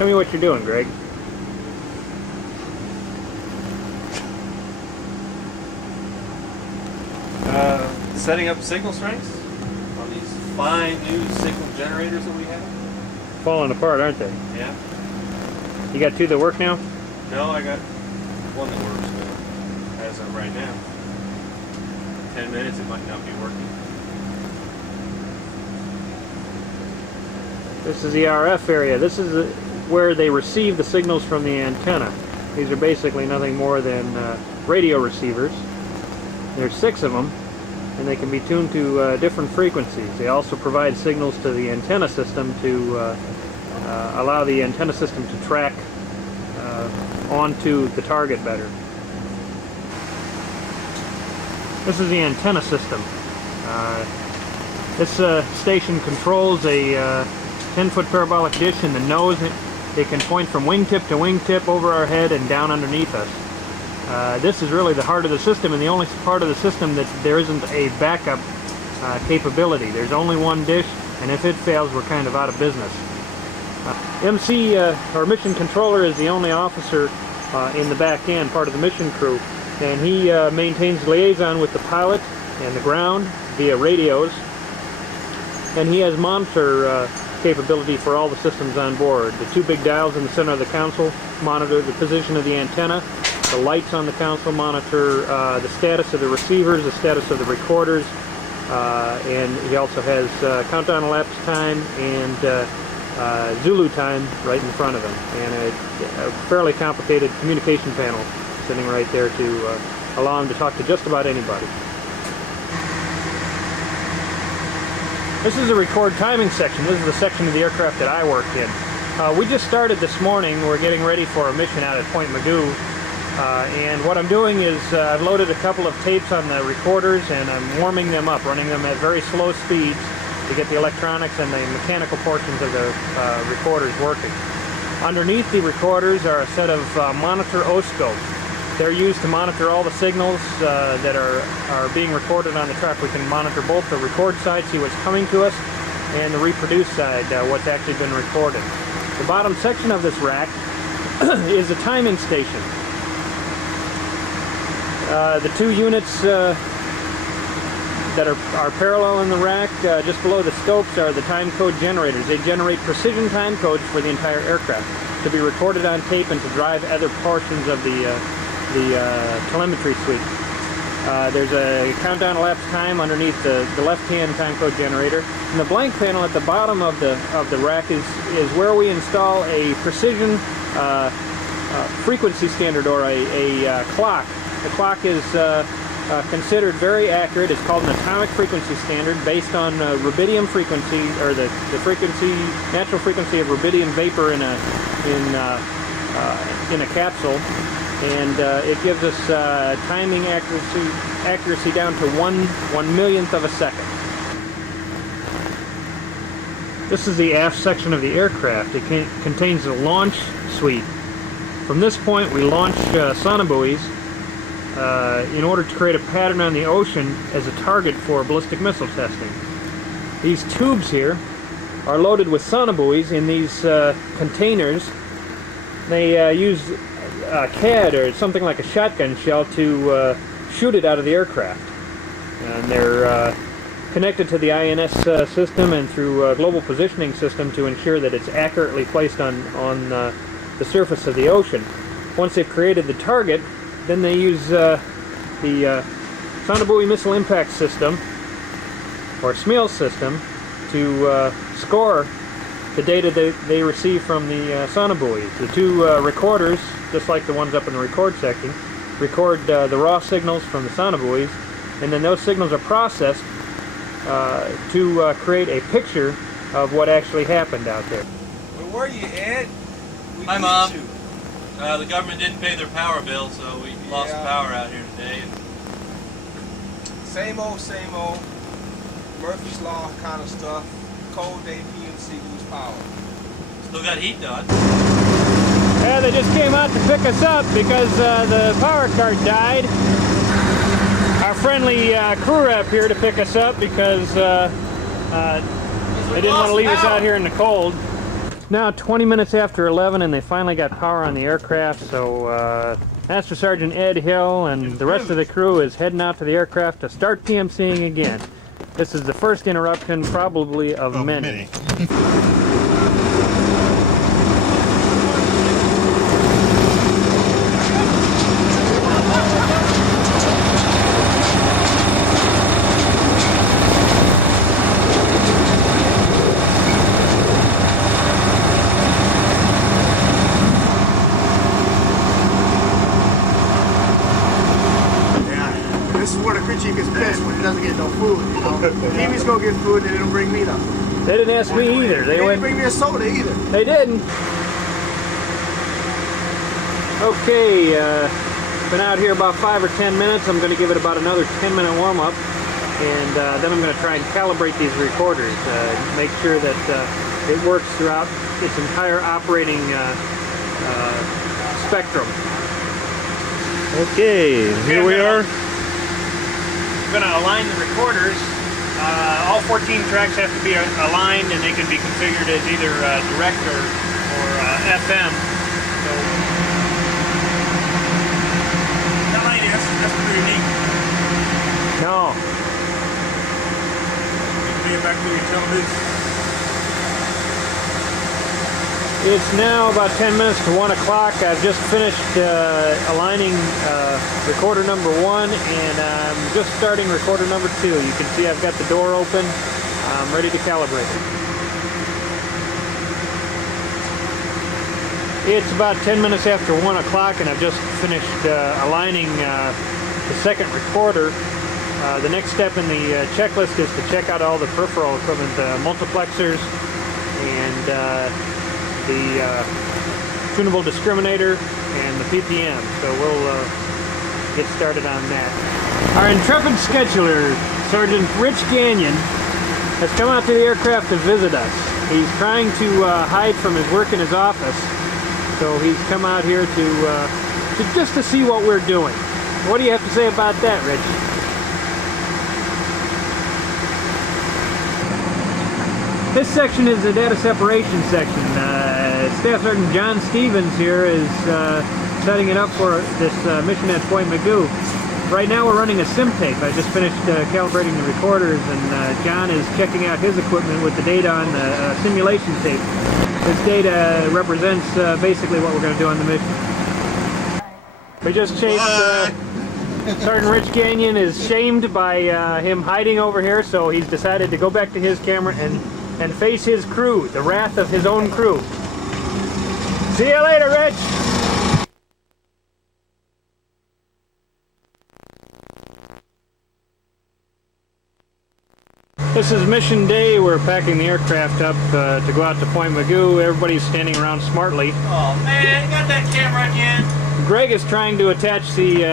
Tell me what you're doing, Greg. Setting up signal strengths on these fine new signal generators that we have. Falling apart, aren't they? Yeah. You got two that work now? No, I got one that works, but as of right now, 10 minutes it might not be working. This is the RF area. This is where they receive the signals from the antenna. These are basically nothing more than radio receivers. There's 6 of them, and they can be tuned to different frequencies. They also provide signals to the antenna system to allow the antenna system to track onto the target better. This is the antenna system. This station controls a 10-foot parabolic dish in the nose. It can point from wingtip to wingtip over our head and down underneath us. This is really the heart of the system, and the only part of the system that there isn't a backup capability. There's only one dish, and if it fails, we're kind of out of business. MC, our mission controller, is the only officer in the back end, part of the mission crew, and he maintains liaison with the pilot and the ground via radios, and he has monitor capability for all the systems on board. The 2 big dials in the center of the console monitor the position of the antenna. The lights on the console monitor the status of the receivers, the status of the recorders, and he also has countdown elapsed time and Zulu time right in front of him, and a fairly complicated communication panel sitting right there to allow him to talk to just about anybody. This is the record timing section. This is the section of the aircraft that I worked in. We just started this morning. We're getting ready for a mission out at Point Mugu. And what I'm doing is I've loaded a couple of tapes on the recorders, and I'm warming them up, running them at very slow speeds to get the electronics and the mechanical portions of the recorders working. Underneath the recorders are a set of monitor oscilloscopes. They're used to monitor all the signals that are being recorded on the track. We can monitor both the record side, see what's coming to us, and the reproduce side, what's actually been recorded. The bottom section of this rack is a timing station. The 2 units that are parallel in the rack, just below the scopes, are the time code generators. They generate precision time codes for the entire aircraft to be recorded on tape and to drive other portions of the telemetry suite. There's a countdown elapsed time underneath the left-hand time code generator, and the blank panel at the bottom of the rack is where we install a precision frequency standard, or a clock. The clock is considered very accurate. It's called an atomic frequency standard based on rubidium frequency, or the natural frequency of rubidium vapor in a capsule, and it gives us timing accuracy down to 1/1,000,000th of a second. This is the aft section of the aircraft. It contains a launch suite. From this point, we launch sonobuoys in order to create a pattern on the ocean as a target for ballistic missile testing. These tubes here are loaded with sonobuoys in these containers. They use a CAD, or something like a shotgun shell, to shoot it out of the aircraft. And they're connected to the INS system and through a global positioning system to ensure that it's accurately placed on the surface of the ocean. Once they've created the target, then they use the sonobuoy missile impact system, or SMIL system, to score the data that they receive from the sonobuoys. The 2 recorders, just like the ones up in the record section, record the raw signals from the sonobuoys, and then those signals are processed to create a picture of what actually happened out there. Where were you, Ed? Hi, Mom. The government didn't pay their power bill, so we lost power out here today. Same old Murphy's Law kind of stuff. Cold day, PMC, lose power. Still got heat though. Yeah, they just came out to pick us up because the power card died. Our friendly crew rep here to pick us up because they didn't want to leave us out here in the cold. now 20 minutes after 11 and they finally got power on the aircraft, so Master Sergeant Ed Hill and the rest of the crew is heading out to the aircraft to start PMCing again. This is the first interruption probably of many. This is where the crew chief gets pissed when he doesn't get no food. You know, Kiwis go get food, and they don't bring me nothing. They didn't ask me either. They didn't bring me a soda either. They didn't. Okay, been out here about 5 or 10 minutes. I'm going to give it about another 10-minute warm-up, and then I'm going to try and calibrate these recorders, make sure that it works throughout its entire operating spectrum. Okay, here we are. I'm going to align the recorders. All 14 tracks have to be aligned, and they can be configured as either direct or FM. So That's pretty unique. no. Get back to your television. It's now about 10 minutes to 1 o'clock. I've just finished aligning recorder number 1, and I'm just starting recorder number 2. You can see I've got the door open. I'm ready to calibrate it. It's about 10 minutes after 1 o'clock, and I've just finished aligning the second recorder. The next step in the checklist is to check out all the peripheral equipment, the multiplexers, and the tunable discriminator and the PPM. So we'll get started on that. Our intrepid scheduler, Sergeant Rich Gagnon, has come out to the aircraft to visit us. He's trying to hide from his work in his office, so he's come out here to just to see what we're doing. What do you have to say about that, Rich? This section is the data separation section. Staff Sergeant John Stevens here is setting it up for this mission at Point Mugu. Right now we're running a sim tape. I just finished calibrating the recorders, and John is checking out his equipment with the data on the simulation tape. This data represents basically what we're going to do on the mission. We just chased Sergeant Rich Gagnon is shamed by him hiding over here, so he's decided to go back to his camera and face his crew, the wrath of his own crew. See you later, Rich! This is mission day. We're packing the aircraft up to go out to Point Mugu. Everybody's standing around smartly. Oh man, you got that camera again? Greg is trying to attach the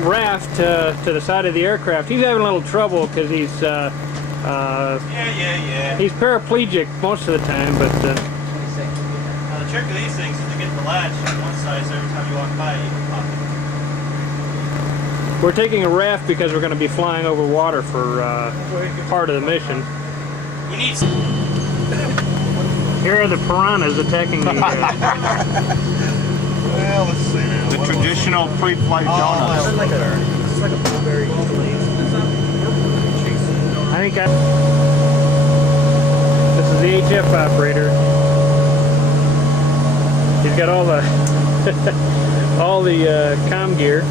raft to the side of the aircraft. He's having a little trouble because he's he's paraplegic most of the time, but Now the trick of these things is to get the latch on one side, so every time you walk by, you can pop it. we're taking a raft because we're going to be flying over water for part of the mission. We need. Here are the piranhas attacking the Well, let's see now. The traditional pre-flight donuts. It's like a blueberry glaze. I think this is the HF operator. He's got all the all the comm gear.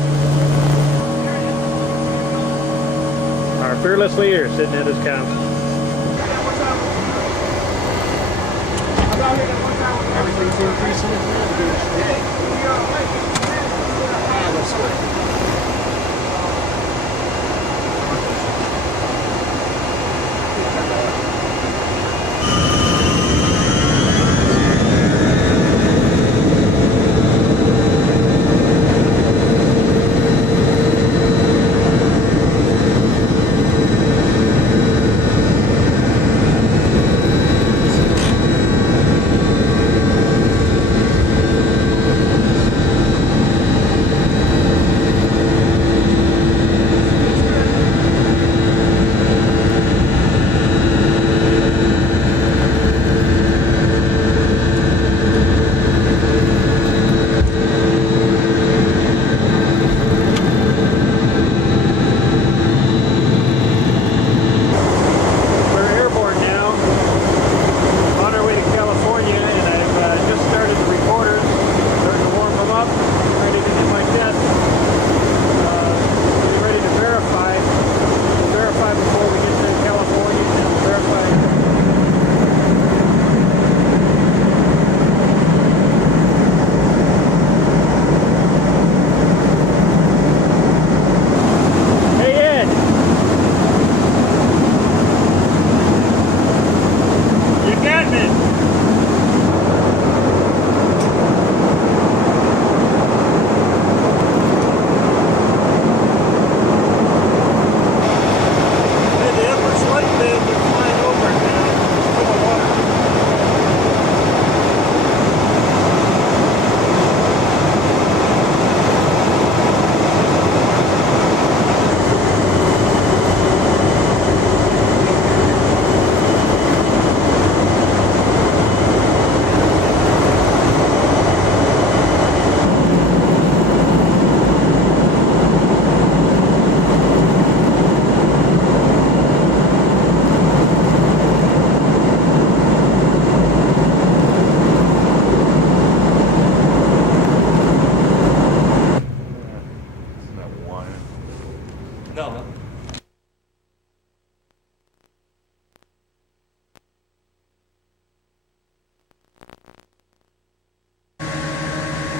Our fearless leader sitting at his comm. Everything's increasing. That's good.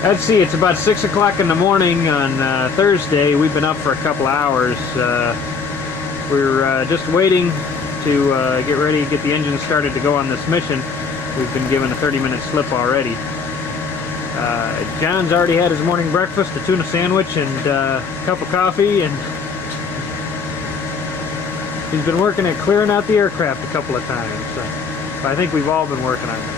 Let's see, it's about 6 o'clock in the morning on Thursday. We've been up for a couple hours. We're just waiting to get ready, get the engine started to go on this mission. We've been given a 30-minute slip already. John's already had his morning breakfast, a tuna sandwich and a cup of coffee, and he's been working at clearing out the aircraft a couple of times. I think we've all been working on it.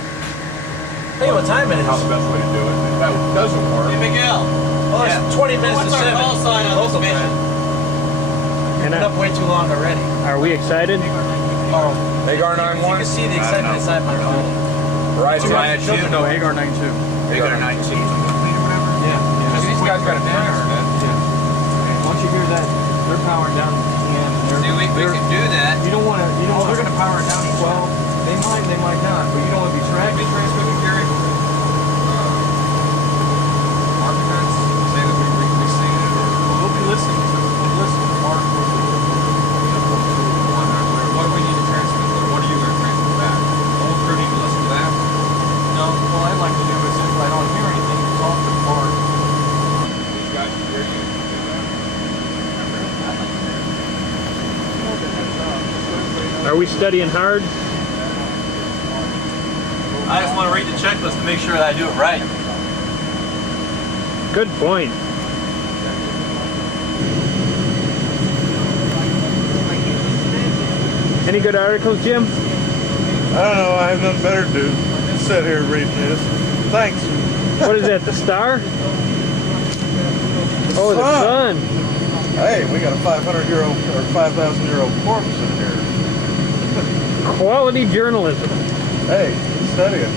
Hey, what time it is? That's the best way to do it. That doesn't work. Hey, Miguel. Oh, it's 20 minutes What's to our 7. call sign on this mission? We've been up way too long already. Are we excited? Oh, Hagar you 91? can see the excitement inside my phone. Right, No, Hagar 92. Hagar 19. Yeah. These guys got a dance. Once you hear that, they're powering down the PM. See, we can do that. You don't want to. You don't. They're going to power it down. Well, they might not. But you don't want to be dragging. Gary. Architects say that we sing it, or We'll be listening to Mark. what do we need to transmit? Or what are you going to transmit back? The whole crew need to listen to that? No, what I'd like to do is if I don't hear anything, talk to Mark. These guys are very good. Are we studying hard? I just want to read the checklist to make sure that I do it right. Good point. Any good articles, Jim? I don't know, I have nothing better to do. Just sit here reading this. Thanks. What is that? The Star? Oh, the Sun. Sun. Hey, we got a 500-year-old or 5,000-year-old corpse in here. Quality journalism. Hey, study it.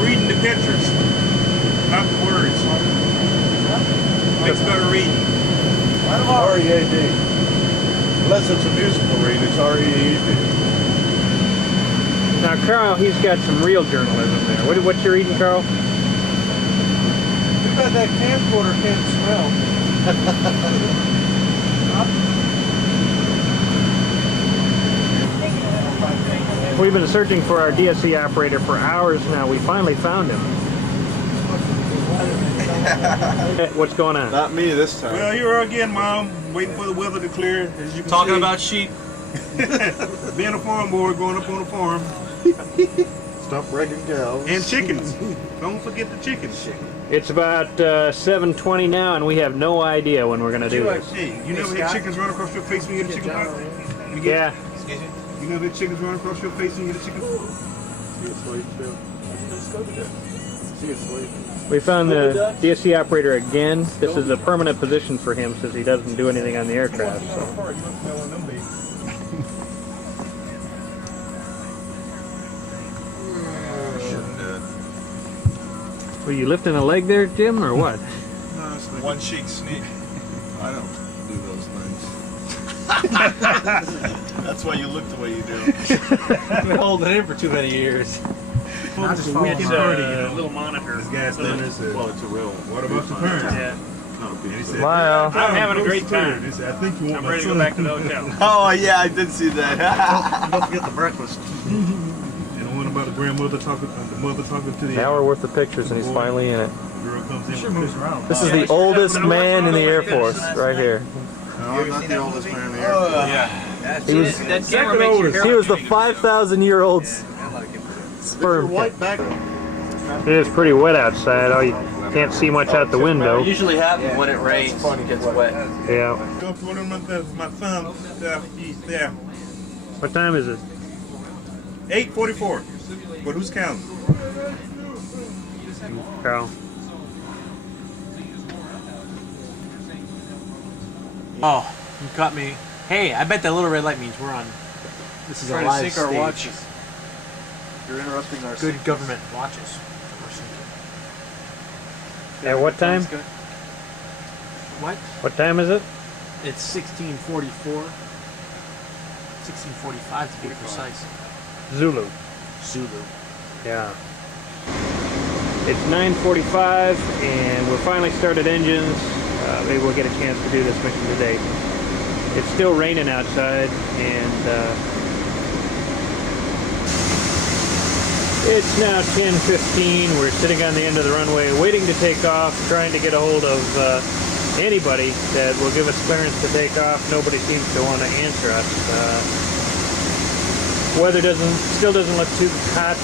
Reading the pictures, not the words. Makes better reading. R-E-A-D. Unless it's a musical read, it's R-E-E-D. Now, Carl, he's got some real journalism there. What you reading, Carl? Too bad that camcorder can't smell. We've been searching for our DSC operator for hours now. We finally found him. What's going on? Not me this time. Well, here we are again, Mom, waiting for the weather to clear. As you can Talking see, about sheep. being a farm boy, going up on a farm, Stop breaking cows. and chickens. Don't forget the chickens. It's about 7:20 now, and we have no idea when we're going to do this. Hey, you never had chickens run across your face when you get a chicken pox? You get- Yeah. You never had chickens run across your face when you get a chicken pox? We found the DSC operator again. This is a permanent position for him since he doesn't do anything on the aircraft. So. Were you lifting a leg there, Jim, or what? One cheek sneak. I don't do those things. That's why you look the way you do. I've been holding it in for too many years. Not just weekend party, little monitor. This guy's done this. Well, it's a real. What about the parents? Yeah. Smile. I'm having a great time. I think you want I'm ready to go back to the hotel. Oh, yeah, I did see that. Don't forget the breakfast. And the one about the grandmother talking, the mother talking to the An hour worth of pictures and he's finally in it. girl comes in. Sure moves around. This is the oldest man in the Air Force, right here. No, I'm not the oldest man in the Air Force. Yeah. He was, That camera makes your hair he was the look 5,000-year-old sperm. White back. It is pretty wet outside. Oh, you can't see much out the window. It usually happens when it rains. It gets wet. Yeah. Go for one of my son. Yeah. What time is it? 8:44. But who's counting? Carl. Oh, you caught me. Hey, I bet that little red light means we're on. This is a Trying to live sync our stage. watches. You're interrupting our Good government watches. We're syncing. At what time? Sounds good. What? What time is it? It's 1644. 1645 to be precise. Zulu. Zulu. Yeah. It's 9:45, and we're finally started engines. Maybe we'll get a chance to do this mission today. It's still raining outside, and It's now 10:15. We're sitting on the end of the runway waiting to take off, trying to get a hold of anybody that will give us clearance to take off. Nobody seems to want to answer us. Weather still doesn't look too hot.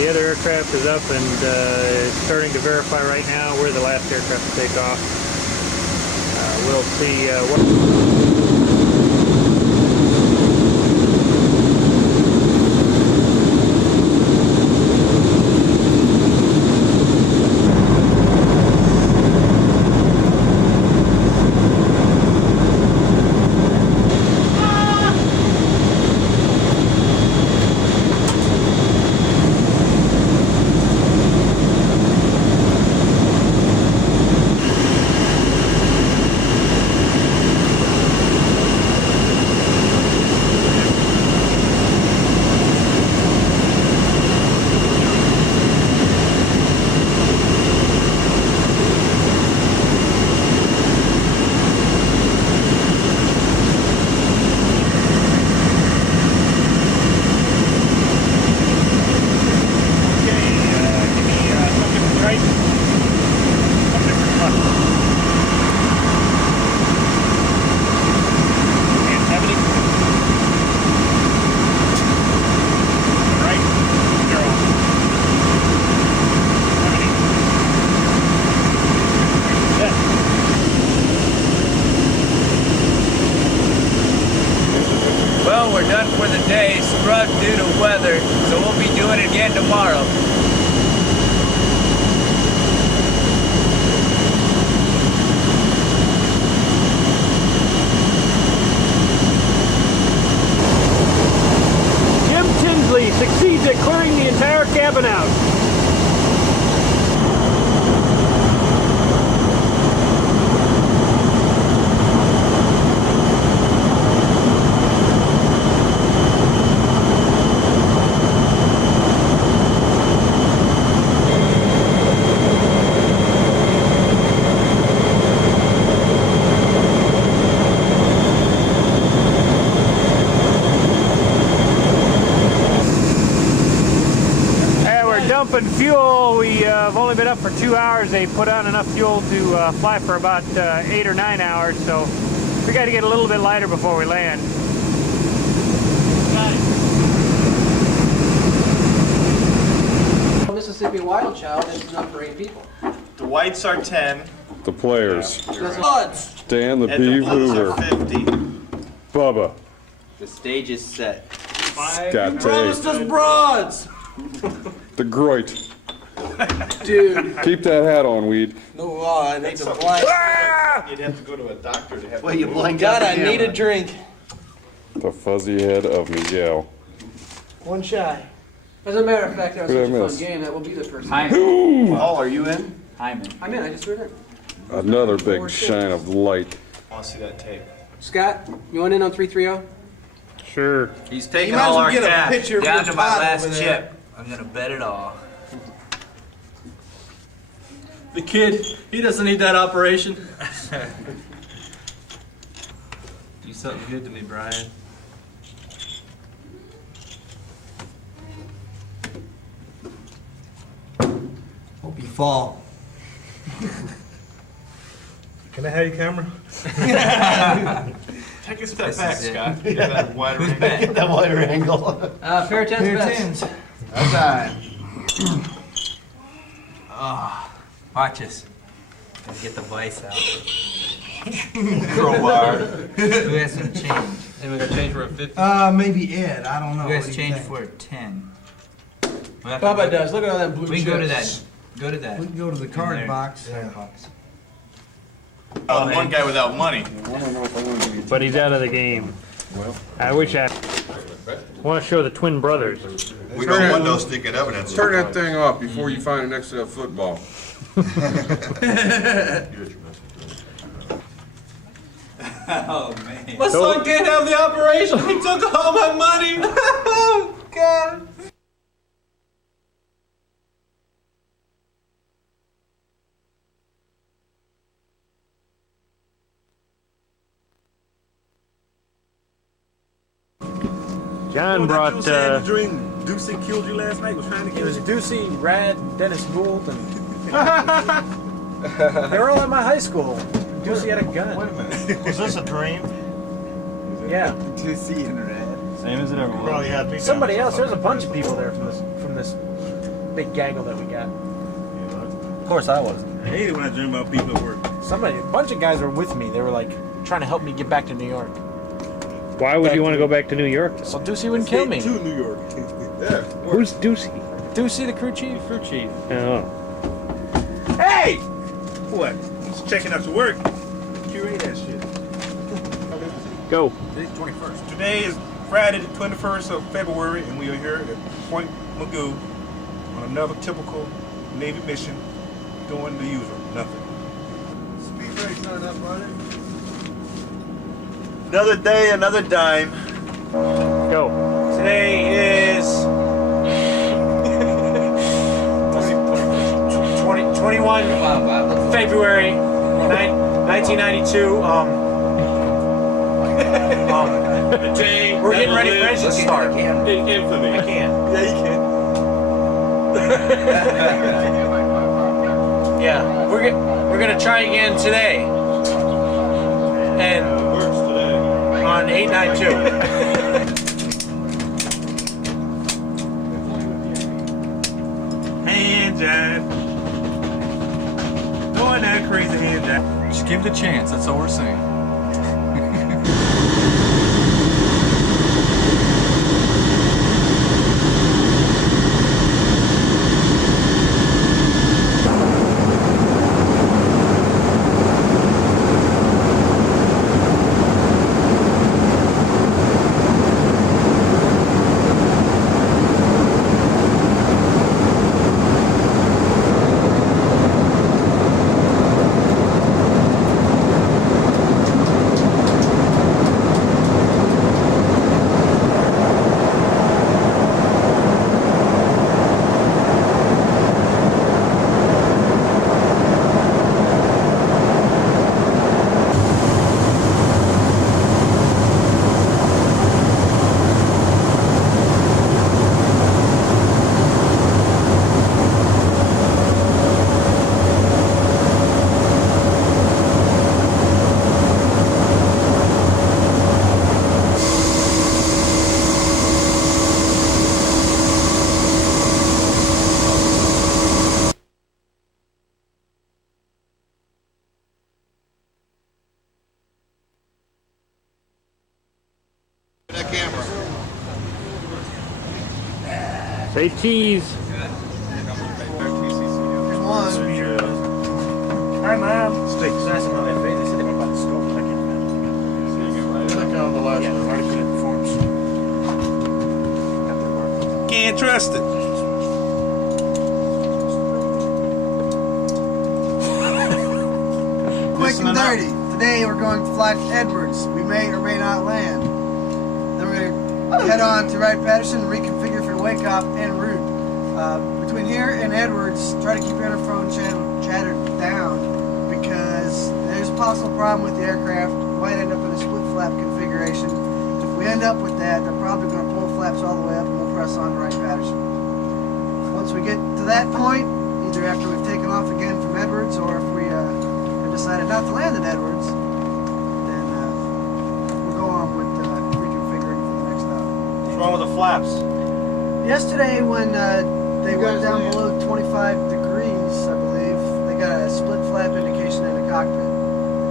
The other aircraft is up and is starting to verify right now. We're the last aircraft to take off. We'll see what... Well, we're done for the day, scrubbed due to weather, so we'll be doing it again tomorrow. Jim Tinsley succeeds at clearing the entire cabin out. Dumping fuel. We have only been up for 2 hours. They put on enough fuel to fly for about 8 or 9 hours, so we got to get a little bit lighter before we land. Mississippi Wild Child is enough for 8 people. The whites are 10. The players. Odds. Dan the And the Beef blues Hoover. are 50. Bubba. The stage is set. Scott Promised Tate. us broads. The Groit. Dude. Keep that hat on, Weed. No, I need to blank. You'd have to go to a doctor to have. Well, you blanked God, out I the need a camera. drink. The fuzzy head of Miguel. One shy. As a matter of fact, that was Who such did I a miss? fun game. That will be the first. Paul, are you in? I'm in. I just threw it in. Another big shine of light. I want to see that tape. Scott, you want in on 330? Sure. He's taking You might as all well our get a cash picture of down your to my pot last over there. chip. I'm gonna bet it all. The kid, he doesn't need that operation. Do something good to me, Brian. Hope you fall. Can I have your camera? Take a step back, is it. Scott. Get that wider angle. Get that wider angle. Pair of 10's best. That's right. Watch us. Gotta get the vice out. Crowbar. Who has some change? And we got change for a 50. Maybe Ed. I don't know. Who has What do you change think? for a 10? We'll have to Bubba go- does. Look at all that blue We can go to chips. that. Go to that. We can go to the In card there. box. Card box. Oh, one guy without money. But he's out of the game. I wish I want to show the twin brothers. We don't want no stinking evidence. Turn that thing off before you find it next to that football. Oh man. My son can't have the operation. He took all my money. Oh God. John brought Ducey killed you last night? Was trying to It kill was you? Ducey, Rad, Dennis Gould, and they were all at my high school. Ducey had a gun. Wait a minute. Was this a dream? Yeah. Ducey and Red. Same as it ever was. Probably had me. Somebody else. There's a bunch of people there from this big gaggle that we got. Of course I was. I hate it when I dream about people at work. A bunch of guys were with me. They were like trying to help me get back to New York. Why would you want to go back to New York? So Ducey wouldn't kill me. To New York. Yeah. Who's Ducey? Ducey, the crew chief. Crew chief. Oh. Hey! What? Just checking out your work. Curate that shit. Go. Today's 21st. Today is Friday the 21st of February, and we are here at Point Mugu on another typical Navy mission, doing the usual, nothing. Speed brakes aren't up, brother. Another day, another dime. Go. Today is 21 February 1992. The day We're getting that ready for lives engine start. in infamy. I can't. Yeah, you can. Yeah, we're gonna try again today. And Works today. on 892. Hand jive. Doing that crazy hand jive. Just give it a chance. That's all we're saying. That camera. Say cheese. There's one. Hi, Mom. It's nice to know that they said they were about to scope. I can't Click on the last one. already put in the forms. Can't trust it. Quick and dirty. Today we're going to fly to Edwards. We may or may not land. Then we're going to head on to Wright-Patterson and reconfigure for Wake-Up en route. Between here and Edwards, try to keep your interphone chatter down because there's a possible problem with the aircraft. We might end up in a split flap configuration. If we end up with that, they're probably going to pull flaps all the way up and we'll press on to Wright-Patterson. Once we get to that point, either after we've taken off again from Edwards or if we have decided not to land at Edwards, then we'll go on with reconfiguring for the next stop. What's wrong with the flaps? Yesterday when they went down below 25 degrees, I believe, they got a split flap indication in the cockpit.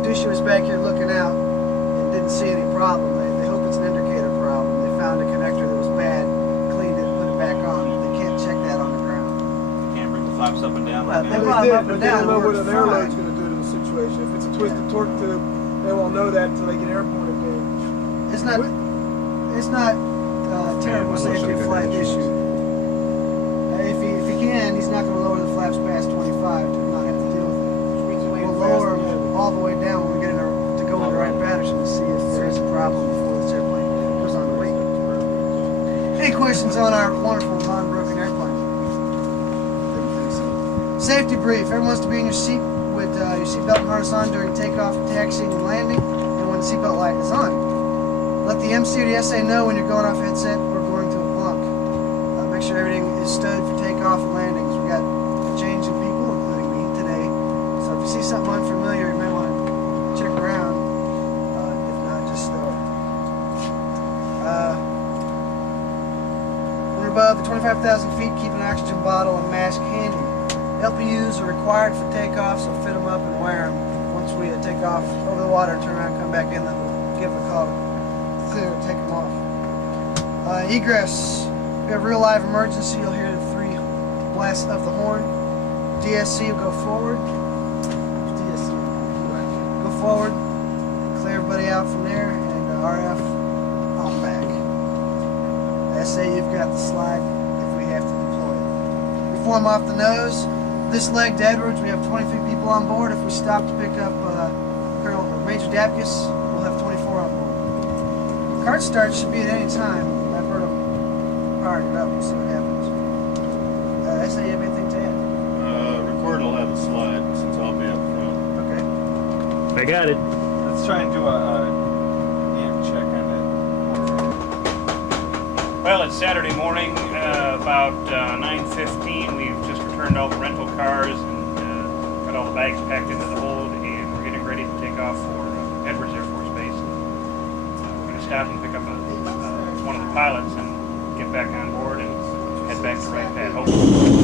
Dusha was back here looking out and didn't see any problem. They hope it's an indicator problem. They found a connector that was bad, cleaned it, put it back on. They can't check that on the ground. Can't bring the flaps up and down. Well, they They brought did, them up but and they down. don't know It what an worked airload's fine. going to do to the situation. If it's a twisted torque tube, they won't know that until they get airborne again. It's not terrible safety flight issue. If he can, he's not going to lower the flaps past 25 to not have to deal with it. We'll lower them all the way down when we get to go into Wright-Patterson to see if there is a problem before this airplane goes on the wing. Any questions on our wonderful non-broken airplane? Safety brief. Everyone's to be in your seat with your seatbelt and harness on during takeoff, taxiing, and landing, and when the seatbelt light is on. Let the MC or the SA know when you're going off headset or going to a bunk. sure everything is stood for takeoff and landings. We got a change in people, including me, today. So if you see something unfamiliar, you may want to check around. If not, just stow it. When above the 25,000 feet, keep an oxygen bottle and mask handy. LPUs are required for takeoff, so fit them up and wear them. Once we take off over the water and turn around and come back in, then we'll give them a call to clear and take them off. Egress. We have real live emergency. You'll hear the 3 blasts of the horn. DSC will go forward. DSC go forward. Clear everybody out from there, and RF on back. SA, you've got the slide if we have to deploy it. We form off the nose. This leg to Edwards, we have 23 people on board. If we stop to pick up Colonel or Major Dapkus, we'll have 24 on board. Cart start should be at any time. I've heard them firing it up. We'll see what happens. SA, you have anything to add? Record will have a slide since I'll be up front. Okay. I got it. Let's try and do a amp check on Well, it's Saturday morning, about 9:15. We've just returned all the rental cars and got all the bags packed into the hold, and we're getting ready to take off for Edwards Air Force Base. We're going to stop and pick up one of the pilots and get back on board and head back to right pad. Hopefully.